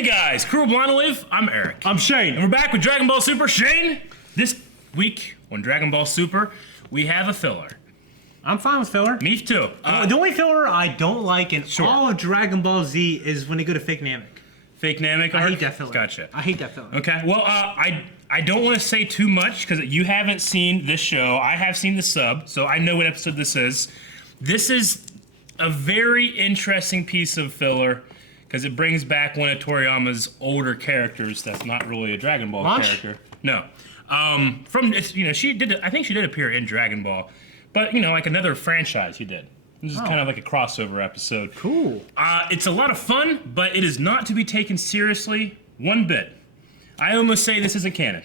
Hey guys, Crew of Blonde, I'm Eric. I'm Shane. And we're back with Dragon Ball Super. Shane, this week on Dragon Ball Super, we have a filler. I'm fine with filler. Me too. The only filler I don't like in all of Dragon Ball Z is when they go to fake Namek. Fake Namek? I hate that filler. Gotcha. I hate that filler. Okay, well, I don't want to say too much because you haven't seen this show. I have seen the sub, so I know what episode this is. This is a very interesting piece of filler because it brings back one of Toriyama's older characters that's not really a Dragon Ball character. No. She did. I think she did appear in Dragon Ball, but like another franchise, he did. This is kind of like a crossover episode. Cool. It's a lot of fun, but it is not to be taken seriously one bit. I almost say this isn't canon.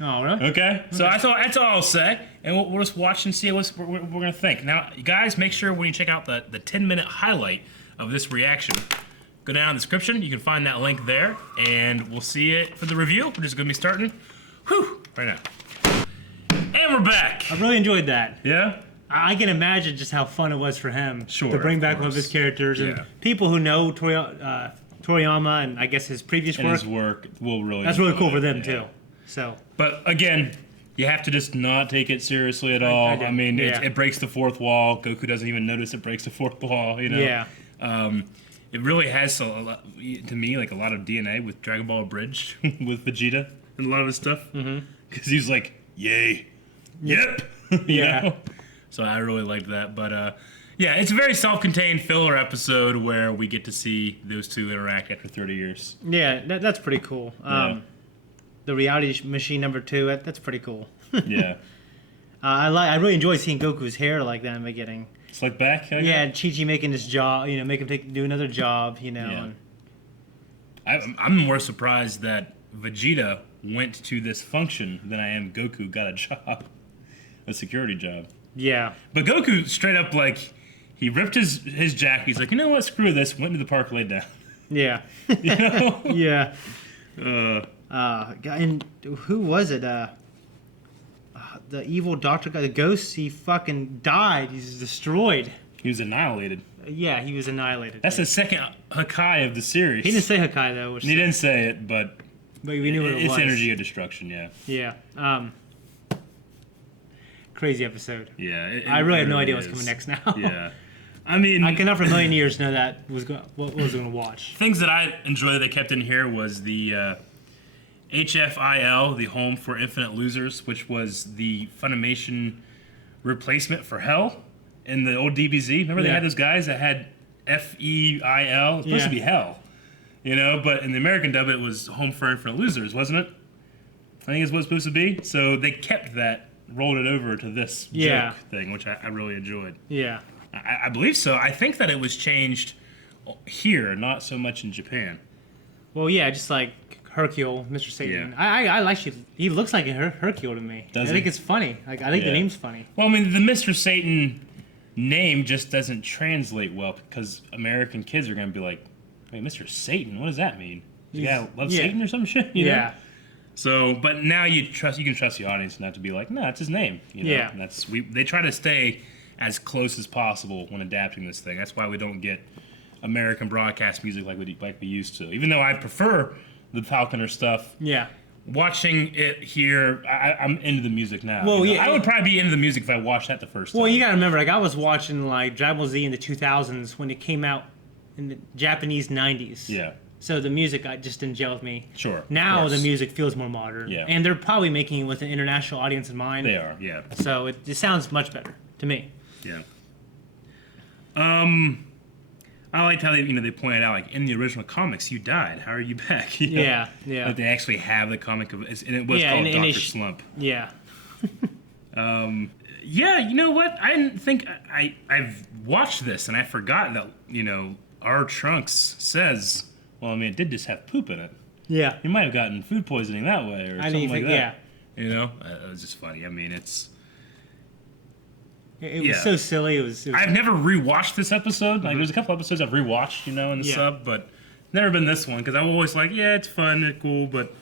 Oh, really? Okay? So that's all I'll say, and we'll just watch and see what we're going to think. Now, you guys, make sure when you check out the 10-minute highlight of this reaction, go down in the description. You can find that link there, and we'll see it for the review. We're just going to be starting right now. And we're back. I really enjoyed that. Yeah? I can imagine just how fun it was for him to bring back one of his characters. Yeah. And people who know Toriyama and I guess his previous work. His work will really. That's really cool for them, too. So. But again, you have to just not take it seriously at all. I mean, it breaks the fourth wall. Goku doesn't even notice it breaks the fourth wall, Yeah. It really has, to me, like a lot of DNA with Dragon Ball Abridged with Vegeta and a lot of his stuff. Because he's like, yay. Yep. you know? So I really liked that. But, yeah, it's a very self-contained filler episode where we get to see those two interact after 30 years. Yeah, that's pretty cool. The reality machine number 2, that's pretty cool. Yeah. I really enjoy seeing Goku's hair like that in the beginning. Slick back? Yeah, Chi-Chi making this job, make him do another job, Yeah. I'm more surprised that Vegeta went to this function than I am Goku got a job. A security job. Yeah. But Goku straight up, he ripped his jacket. He's like, you know what, screw this. Went to the park, laid down. Yeah. You know? Yeah. And who was it? The evil doctor guy, the ghost, he fucking died. He's destroyed. He was annihilated. Yeah, he was annihilated. That's the second Hakai of the series. He didn't say Hakai, though. He didn't say it, but we knew what it was. It's energy of destruction, yeah. Yeah. Crazy episode. Yeah. I really have no idea what's coming next now. Yeah. I mean, I cannot for a million years know what was going to watch. Things that I enjoyed that they kept in here was the HFIL, the Home for Infinite Losers, which was the Funimation replacement for Hell in the old DBZ. Remember they had those guys that had FEIL? It's supposed to be Hell, but in the American dub it was Home for Infinite Losers, wasn't it? I think it's what it's supposed to be. So they kept that, rolled it over to this joke thing, which I really enjoyed. Yeah. I believe so. I think that it was changed here, not so much in Japan. Well, yeah, just like Hercule, Mr. Satan. Yeah. I like he looks like a Hercule to me. I think it's funny. I think the name's funny. Well, I mean, the Mr. Satan name just doesn't translate well because American kids are going to be like, wait, Mr. Satan? What does that mean? You gotta love Satan or some shit? You know? So, but now you can trust the audience not to be like, no, it's his name. Yeah. And they try to stay as close as possible when adapting this thing. That's why we don't get American broadcast music like we used to. Even though I prefer the Falconer stuff. Yeah. Watching it here, I'm into the music now. Well, I would probably be into the music if I watched that the first time. Well, you gotta remember, I was watching Dragon Ball Z in the 2000s when it came out in the Japanese 90s. Yeah. So the music just didn't gel with me. Sure. Now the music feels more modern. Yeah. And they're probably making it with an international audience in mind. They are, yeah. So it sounds much better to me. Yeah. I liked how they pointed out, in the original comics, you died. How are you back? Yeah. Like they actually have the comic of it, and it was called Dr. Slump. Yeah. Yeah, you know what? I didn't think I've watched this, and I forgot that our Trunks says, well, I mean, it did just have poop in it. Yeah. You might have gotten food poisoning that way, or something like that. Yeah. It was just funny. I mean, it's. It was so silly. It was I've never rewatched this episode. There's a couple episodes I've rewatched, in the sub, but never been this one because I'm always like, yeah, it's fun, it's cool, but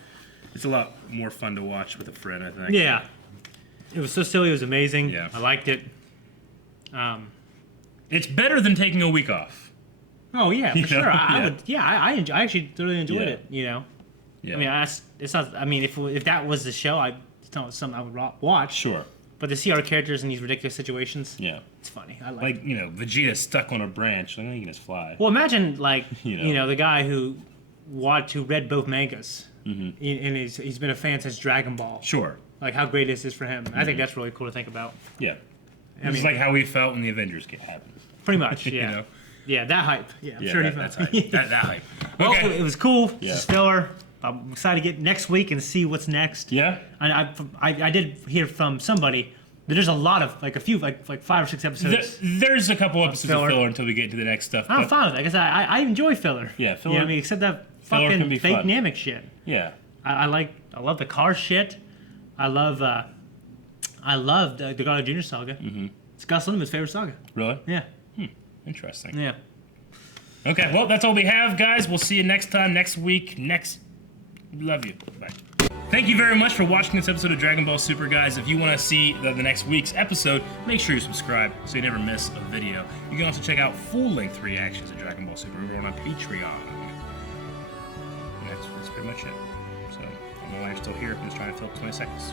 it's a lot more fun to watch with a friend, I think. Yeah. It was so silly. It was amazing. Yeah. I liked it. It's better than taking a week off. Oh yeah, for sure. I Yeah. would. Yeah, I actually really enjoyed Yeah. it. You know. Yeah. I mean, it's not. I mean, if that was the show, it's not something I would watch. Sure. But to see our characters in these ridiculous situations, Yeah. it's funny. I like it. Vegeta stuck on a branch. Like, he can just fly. Well, imagine like You know. the guy who read both mangas, and he's been a fan since Dragon Ball. Sure. Like how great this is for him. I think that's really cool to think about. Yeah. I It's mean- like how we felt when the Avengers happened. Pretty much, yeah. You know? Yeah, that hype. Yeah, I'm Yeah, sure that's hype. That hype. Well, Okay. it was cool. Yeah. This is filler. I'm excited to get next week and see what's next. Yeah. I did hear from somebody that there's a lot of like 5 or 6 episodes. There's a couple episodes filler. of filler until we get to the next stuff. I'm but- fine with that because I enjoy filler. Yeah, You filler- know what I mean, except that filler can fucking be fake fun. Namek shit. Yeah. I love the car shit. I love the Garlic Jr. saga. Mm-hmm. It's Gus Lindeman's favorite saga. Really? Yeah. Interesting. Yeah. Okay, well, that's all we have, guys. We'll see you next time, next week, Love you. Bye. Thank you very much for watching this episode of Dragon Ball Super, guys. If you want to see the next week's episode, make sure you subscribe so you never miss a video. You can also check out full-length reactions of Dragon Ball Super over on our Patreon. And that's pretty much it. So, I don't know why you're still here. I'm just trying to fill 20 seconds.